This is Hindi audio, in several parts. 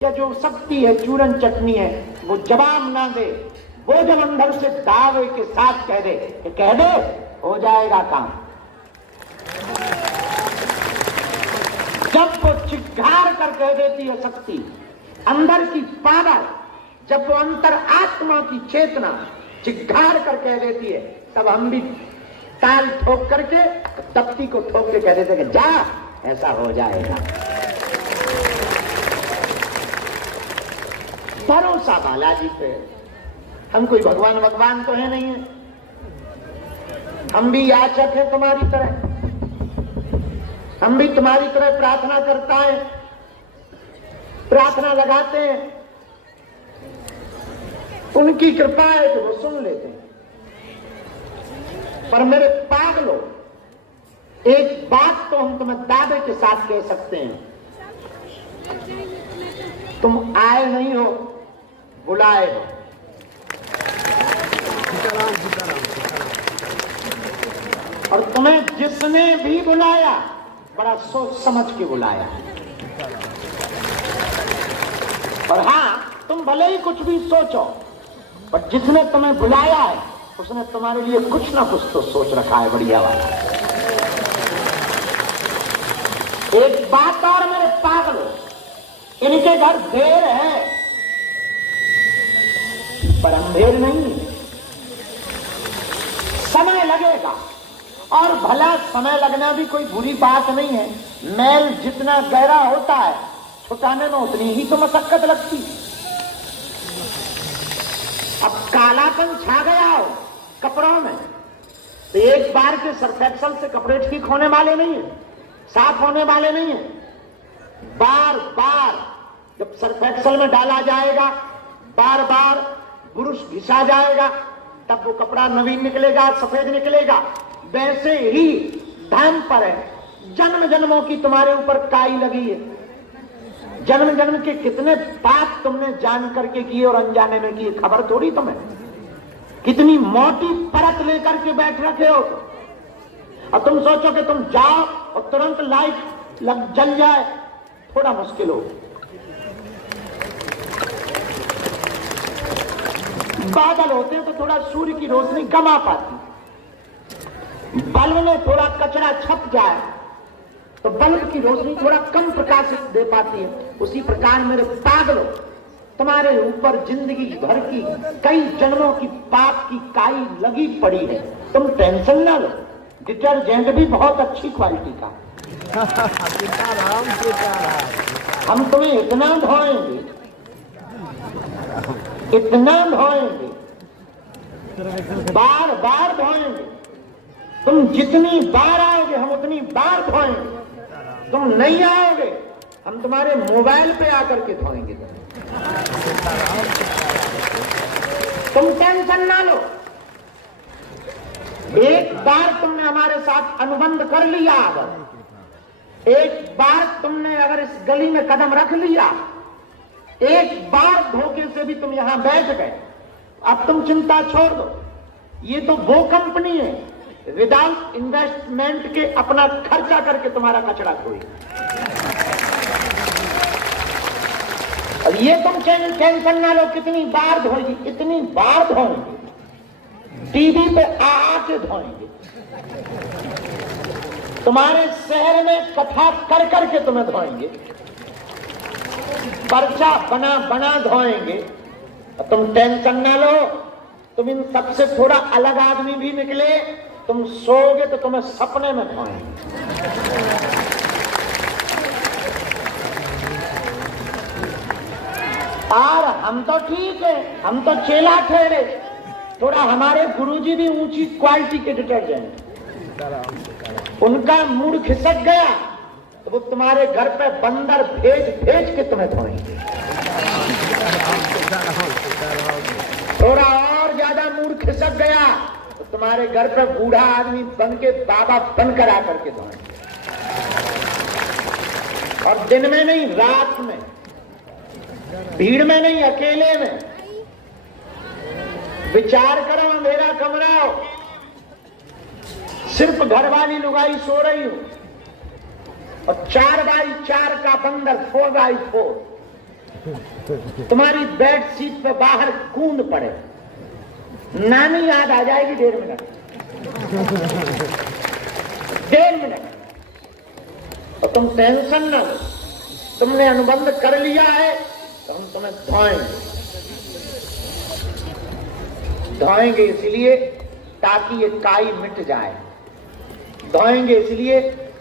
या जो शक्ति है, चूरन चटनी है, वो जवाब ना दे, वो जब अंदर से दावे के साथ कह दे कि कह दे हो जाएगा काम। जब वो चिघाड़ कर कह देती है शक्ति, अंदर की पावर, जब वो अंतर आत्मा की चेतना चिघाड़ कर कह देती है, तब हम भी ताल ठोक करके तप्ती को ठोक के कह देते कि जा ऐसा हो जाएगा। भरोसा बालाजी पे। हम कोई भगवान भगवान तो है नहीं है, हम भी याचक हैं तुम्हारी तरह, हम भी तुम्हारी तरह प्रार्थना करता है, प्रार्थना लगाते हैं, उनकी कृपा है कि वो सुन लेते हैं। पर मेरे पागलों, एक बात तो हम तुम्हें दावे के साथ कह सकते हैं, तुम आए नहीं हो, बुलाए हो। और तुम्हें जिसने भी बुलाया बड़ा सोच समझ के बुलाया। और हां, तुम भले ही कुछ भी सोचो, पर जिसने तुम्हें बुलाया है उसने तुम्हारे लिए कुछ ना कुछ तो सोच रखा है बढ़िया वाला। एक बात और मेरे पागलों, इनके घर देर है पर अंधेर नहीं, समय लगेगा। और भला समय लगना भी कोई बुरी बात नहीं है। मैल जितना गहरा होता है, छुटाने में उतनी ही तो मशक्कत लगती। अब कालापन छा गया हो कपड़ों में, तो एक बार के सर्फ एक्सल से कपड़े ठीक होने वाले नहीं है, साफ होने वाले नहीं है। बार बार जब सर्फ एक्सल में डाला जाएगा, बार बार ब्रश घिसा जाएगा, तब वो कपड़ा नवीन निकलेगा, सफेद निकलेगा। वैसे ही धर्म पर है, जन्म जन्मों की तुम्हारे ऊपर काई लगी है। जन्म जन्म के कितने पाप तुमने जान करके किए और अनजाने में किए, खबर थोड़ी तुम्हें। कितनी मोटी परत लेकर के बैठ रखे हो। और तुम सोचो कि तुम जाओ और तुरंत लाइट लग जल जाए, थोड़ा मुश्किल हो। बादल होते हैं तो थोड़ा सूर्य की रोशनी कम आ पाती, बल्ब में थोड़ा कचरा छप जाए तो बल्ब की रोशनी थोड़ा कम प्रकाशित दे पाती है। उसी प्रकार मेरे पागलों, तुम्हारे ऊपर जिंदगी भर की कई जन्मों की पाप की काई लगी पड़ी है। तुम टेंशन ना लो, डिटर्जेंट भी बहुत अच्छी क्वालिटी का। हम तुम्हें इतना धोएंगे, इतना धोएंगे, बार बार धोएंगे। तुम जितनी बार आओगे हम उतनी बार धोएंगे। तुम नहीं आओगे, हम तुम्हारे मोबाइल पे आकर के धोएंगे। तुम टेंशन ना लो। एक बार तुमने हमारे साथ अनुबंध कर लिया, अगर एक बार तुमने अगर इस गली में कदम रख लिया, एक बार धोखे से भी तुम यहां बैठ गए, अब तुम चिंता छोड़ दो। ये तो वो कंपनी है विदाउट इन्वेस्टमेंट के अपना खर्चा करके तुम्हारा कचरा धोएगी। अब ये तुम टेंशन ना लो, कितनी बार धोएगी, इतनी बार धोएंगे, टीवी पे आके धोएंगे, तुम्हारे शहर में कथा कर करके तुम्हें धोएंगे, पर्चा बना बना धोएंगे। तुम टेंशन ना लो, तुम इन सबसे थोड़ा अलग आदमी भी निकले, तुम सोओगे तो तुम्हें सपने में धोएंगे। और हम तो ठीक है, हम तो चेला ठहरे, थोड़ा हमारे गुरुजी भी ऊंची क्वालिटी के डिटर्जेंट, उनका मूड खिसक गया तो वो तुम्हारे घर पे बंदर भेज भेज के तुम्हें धोएंगे। थोड़ा और ज्यादा मूड खिसक गया तो तुम्हारे घर पे बूढ़ा आदमी बन के बाबा बनकर आकर के धोएंगे। और दिन में नहीं, रात में, भीड़ में नहीं, अकेले में। विचार करो, अंधेरा कमरा हो, सिर्फ घर वाली लुगाई सो रही हो और 4x4 का बंदर 4x4 तुम्हारी बेडशीट पे बाहर कूंद पड़े, नानी याद आ जाएगी 1.5 मिनट, 1.5 मिनट। और तुम टेंशन न लो, तुमने अनुबंध कर लिया है तो हम तुम्हें धोएंगे इसलिए ताकि ये काई मिट जाए, धोएंगे इसलिए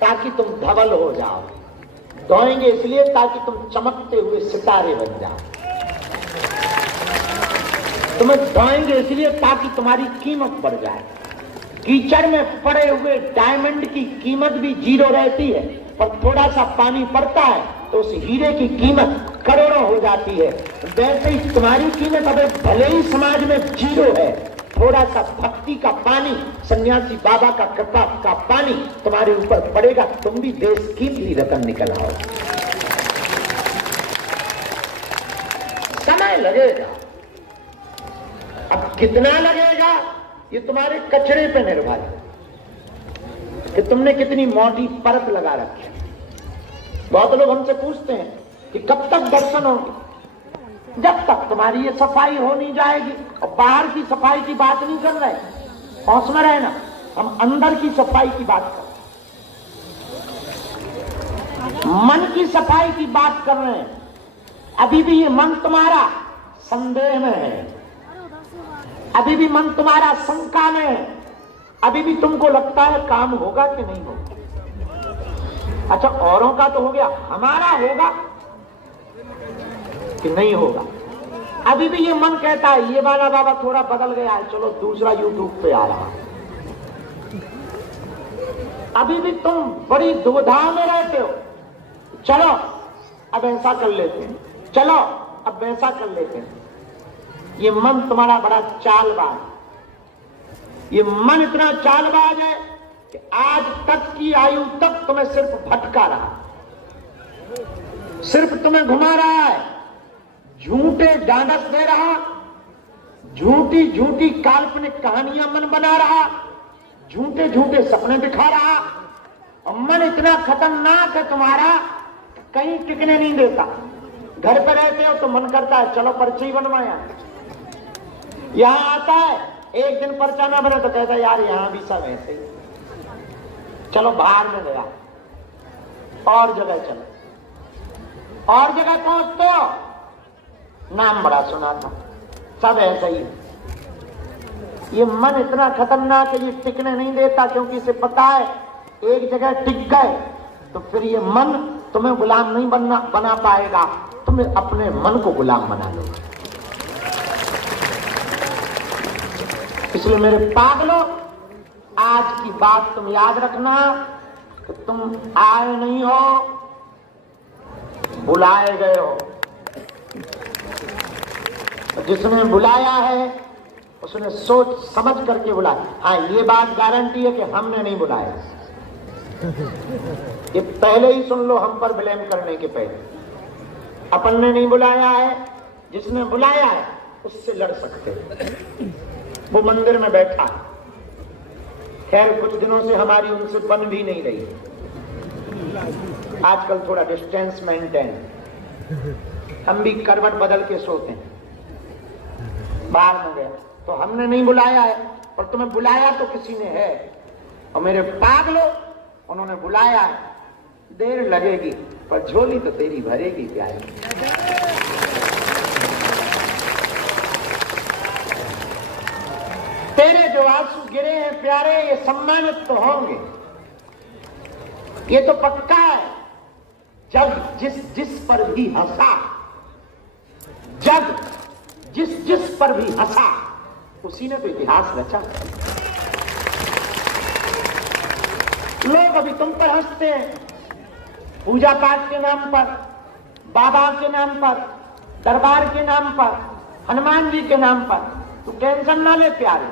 ताकि तुम धवल हो जाओ, धोएंगे इसलिए ताकि तुम चमकते हुए सितारे बन जाओ, तुम्हें धोएंगे इसलिए ताकि तुम्हारी कीमत बढ़ जाए। कीचड़ में पड़े हुए डायमंड की कीमत भी 0 रहती है, पर थोड़ा सा पानी पड़ता है तो उस हीरे की कीमत करोड़ों हो जाती है। वैसे ही तुम्हारी कीमत अब भले ही समाज में 0 है, थोड़ा सा भक्ति का पानी, सन्यासी बाबा का कृपा का पानी तुम्हारे ऊपर पड़ेगा, तुम भी देश की रकम निकल आओ। समय लगेगा, अब कितना लगेगा ये तुम्हारे कचरे पे निर्भर है कि तुमने कितनी मोटी परत लगा रखी है। बहुत लोग हमसे पूछते हैं कि कब तक दर्शन होंगे? जब तक तुम्हारी ये सफाई हो नहीं जाएगी। और बाहर की सफाई की बात नहीं कर रहे, होश में रहना, हम अंदर की सफाई की बात कर रहे हैं, मन की सफाई की बात कर रहे हैं। अभी भी ये मन तुम्हारा संदेह में है, अभी भी मन तुम्हारा शंका में है, अभी भी तुमको लगता है काम होगा कि नहीं होगा। अच्छा, औरों का तो हो गया, हमारा होगा कि नहीं होगा। अभी भी ये मन कहता है ये वाला बाबा थोड़ा बदल गया है, चलो दूसरा यूट्यूब पे आ रहा है। अभी भी तुम बड़ी दुविधा में रहते हो, चलो अब ऐसा कर लेते हैं, चलो अब वैसा कर लेते हैं। ये मन तुम्हारा बड़ा चालबाज, ये मन इतना चालबाज है कि आज तक की आयु तक तुम्हें सिर्फ भटका रहा, सिर्फ तुम्हें घुमा रहा है, झूठे ढांढस दे रहा, झूठी झूठी काल्पनिक कहानियां मन बना रहा, झूठे झूठे सपने दिखा रहा। और मन इतना खतरनाक है तुम्हारा, कहीं टिकने नहीं देता। घर पर रहते हो तो मन करता है चलो पर्ची बनवाया, यहां आता है एक दिन पर्चा ना बने तो कहता है यार यहां भी सब ऐसे ही, चलो बाहर में गया और जगह चलो, और जगह पहुंचते हो नाम बड़ा सुना था, सब ऐसा ही। ये मन इतना खतरनाक है, ये टिकने नहीं देता, क्योंकि इसे पता है एक जगह टिक गए तो फिर ये मन तुम्हें गुलाम नहीं बना पाएगा, तुम्हें अपने मन को गुलाम बना लो। इसलिए मेरे पागलों, आज की बात तुम याद रखना कि तुम आए नहीं हो, बुलाए गए हो। जिसने बुलाया है उसने सोच समझ करके बुलाया। हाँ, ये बात गारंटी है कि हमने नहीं बुलाया, ये पहले ही सुन लो, हम पर ब्लेम करने के पहले। अपन ने नहीं बुलाया है, जिसने बुलाया है उससे लड़ सकते हैं। वो मंदिर में बैठा है, खैर कुछ दिनों से हमारी उनसे बन भी नहीं रही, आजकल थोड़ा डिस्टेंस मेंटेन, हम भी करवट बदल के सोते हैं। बाहर में गया तो हमने नहीं बुलाया है, और तुम्हें बुलाया तो किसी ने है। और मेरे पागलों, उन्होंने बुलाया है, देर लगेगी पर झोली तो तेरी भरेगी प्यारी। तेरे जो आंसू गिरे हैं प्यारे, ये सम्मानित तो होंगे, ये तो पक्का है। जब जिस पर भी हंसा, जब जिस पर भी हंसा, उसी ने तो इतिहास रचा। लोग अभी तुम पर हंसते हैं, पूजा पाठ के नाम पर, बाबा के नाम पर, दरबार के नाम पर, हनुमान जी के नाम पर। तो टेंशन ना ले प्यारे,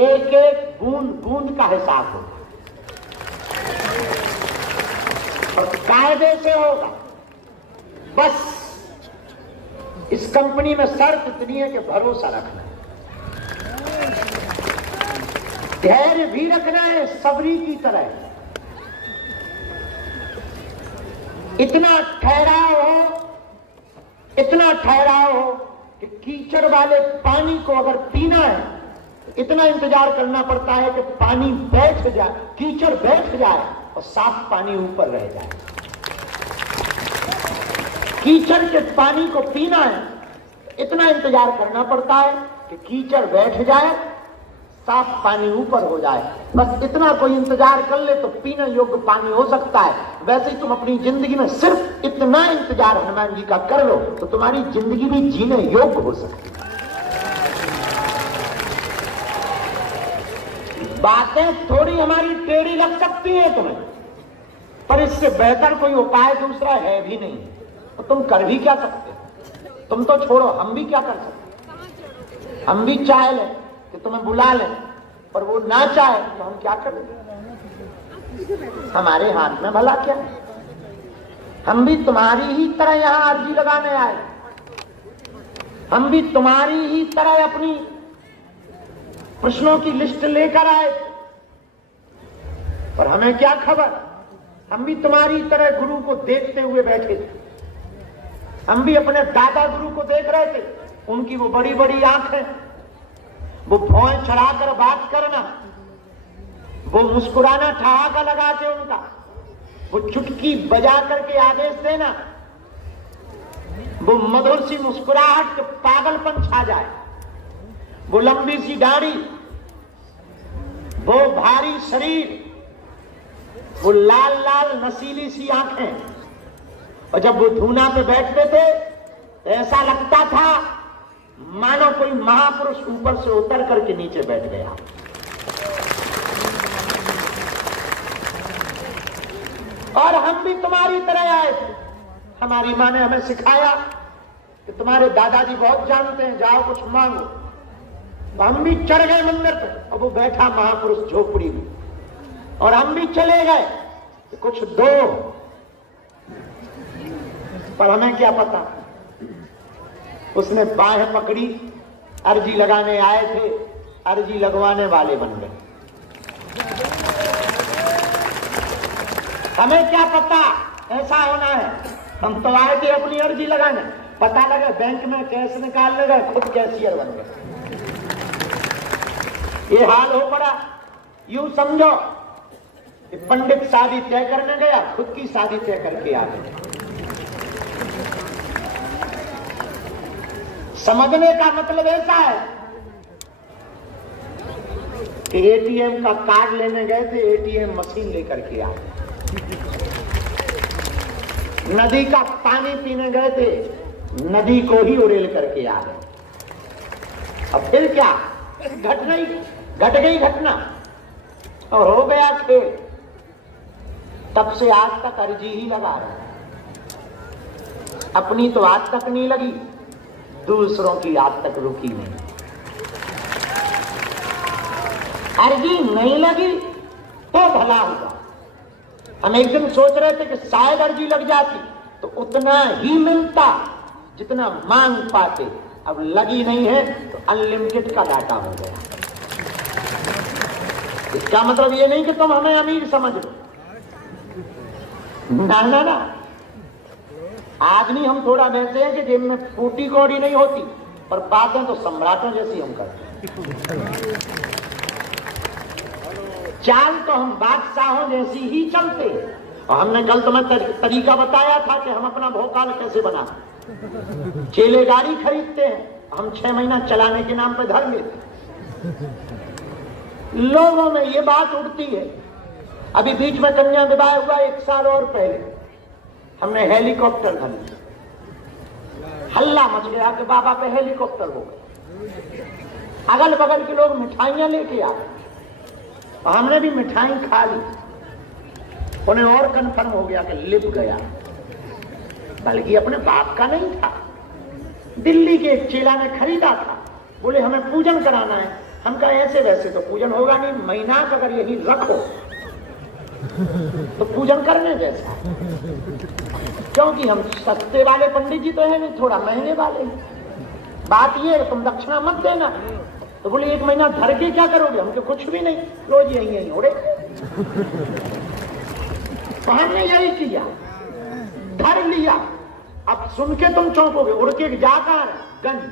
एक एक बूंद बूंद का हिसाब होगा और कायदे से होगा। बस इस कंपनी में शर्त इतनी है कि भरोसा रखना है, धैर्य भी रखना है, सबरी की तरह इतना ठहराव हो इतना ठहराव हो कि कीचड़ वाले पानी को अगर पीना है तो इतना इंतजार करना पड़ता है कि पानी बैठ जाए, कीचड़ बैठ जाए और साफ पानी ऊपर रह जाए। कीचड़ के पानी को पीना है इतना इंतजार करना पड़ता है कि कीचड़ बैठ जाए, साफ पानी ऊपर हो जाए। बस इतना कोई इंतजार कर ले तो पीने योग्य पानी हो सकता है। वैसे ही तुम अपनी जिंदगी में सिर्फ इतना इंतजार हनुमान जी का कर लो तो तुम्हारी जिंदगी भी जीने योग्य हो सकती है। बातें थोड़ी हमारी टेढ़ी लग सकती हैं तुम्हें, पर इससे बेहतर कोई उपाय दूसरा है भी नहीं। तो तुम कर भी क्या सकते? तुम तो छोड़ो, हम भी क्या कर सकते? हम भी चाह लें कि तुम्हें बुला लें, पर वो ना चाहे तो हम क्या करें? हमारे हाथ में भला क्या? हम भी तुम्हारी ही तरह यहां अर्जी लगाने आए, हम भी तुम्हारी ही तरह अपनी प्रश्नों की लिस्ट लेकर आए, पर हमें क्या खबर? हम भी तुम्हारी तरह गुरु को देखते हुए बैठे थे। हम भी अपने दादा गुरु को देख रहे थे, उनकी वो बड़ी बड़ी आंखें, वो भौं चढ़ाकर बात करना, वो मुस्कुराना ठहाका लगा के उनका, वो चुटकी बजा करके आदेश देना, वो मधुर सी मुस्कुराहट के पागलपन छा जाए, वो लंबी सी दाढ़ी, वो भारी शरीर, वो लाल लाल नसीली सी आंखें, और जब वो धूना पे बैठते थे तो ऐसा लगता था मानो कोई महापुरुष ऊपर से उतर करके नीचे बैठ गया। और हम भी तुम्हारी तरह आए थे। हमारी मां ने हमें सिखाया कि तुम्हारे दादाजी बहुत जानते हैं, जाओ कुछ मांगो। तो हम भी चढ़ गए मंदिर पे, और वो बैठा महापुरुष झोपड़ी में, और हम भी चले गए कि कुछ दो, पर हमें क्या पता, उसने बाहें पकड़ी, अर्जी लगाने आए थे, अर्जी लगवाने वाले बन गए। हमें क्या पता ऐसा होना है? हम तो आए थे अपनी अर्जी लगाने, पता लगा बैंक में कैश निकालने गए, खुद कैशियर बन गए। ये हाल हो पड़ा। यूं समझो कि पंडित शादी तय करने गया, खुद की शादी तय करके आ गए। समझने का मतलब ऐसा है कि एटीएम का कार्ड लेने गए थे, एटीएम मशीन लेकर के आए। नदी का पानी पीने गए थे, नदी को ही उड़ेल करके आ गए। अब फिर क्या? घट गई घटना और हो गया खेल। तब से आज तक अर्जी ही लगा रहे हैं। अपनी तो आज तक नहीं लगी, दूसरों की आज तक रुकी नहीं। अर्जी नहीं लगी तो भला हुआ। हम एक दिन सोच रहे थे कि शायद अर्जी लग जाती तो उतना ही मिलता जितना मांग पाते। अब लगी नहीं है तो अनलिमिटेड का डाटा हो गया। इसका मतलब ये नहीं कि तुम हमें अमीर समझ लो, ना ना ना। आदमी हम थोड़ा वैसे हैं कि जेब में फूटी कौड़ी नहीं होती, पर बातें तो सम्राटों जैसी हम करते हैं। चाल तो हम बादशाहों जैसी ही चलते हैं। और हमने कल तुम्हें तरीका बताया था कि हम अपना भोकाल कैसे बना। चेले गाड़ी खरीदते हैं, हम 6 महीना चलाने के नाम पर धर लेते। लोगों में ये बात उड़ती है। अभी बीच में कन्या विवाह हुआ 1 साल और पहले, हमने हेलीकॉप्टर धर लिया। हल्ला मच गया कि बाबा पे हेलीकॉप्टर हो गए। अगल बगल के लोग मिठाइयां लेके आ गए, और हमने भी मिठाई खा ली। उन्हें और कन्फर्म हो गया कि लिप गया, बल्कि अपने बाप का नहीं था, दिल्ली के एक चेला ने खरीदा था। बोले हमें पूजन कराना है। हम कहा ऐसे वैसे तो पूजन होगा नहीं, महीना अगर यही रखो तो पूजन करने जैसा। क्योंकि हम सस्ते वाले पंडित जी तो है नहीं, थोड़ा महंगे वाले। बात ये है तुम दक्षिणा मत देना। तो बोले 1 महीना धर के क्या करोगे? हम तो कुछ भी नहीं, रोज यही उड़े। तो हमने यही किया, धर लिया। अब सुन के तुम चौंकोगे, उड़ के जाकर गंज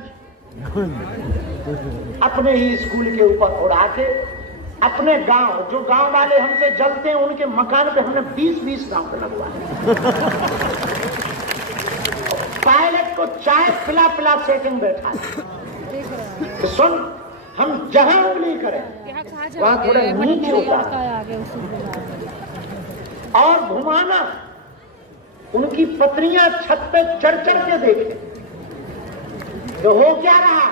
अपने ही स्कूल के ऊपर उड़ा के अपने गांव, जो गांव वाले हमसे जलते हैं उनके मकान पे हमने 20-20 गांव पे लगवाए। पायलट को चाय पिला पिला सेटिंग बैठा। तो सुन, हम जहां उंगली करें वहां थोड़ा नीचे उतार और घुमाना। उनकी पत्नियां छत पे चढ़ चढ़ के देखें तो हो क्या रहा।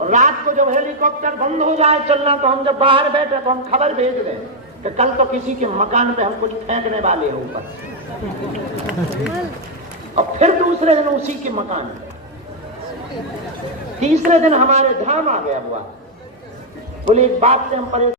और रात को जब हेलीकॉप्टर बंद हो जाए चलना, तो हम जब बाहर बैठे तो हम खबर भेज दें कि कल तो किसी के मकान पे हम कुछ फेंकने वाले हैं ऊपर। और फिर दूसरे दिन उसी के मकान पे, तीसरे दिन हमारे धाम आ गया हुआ। बोले एक बात से हम परेशान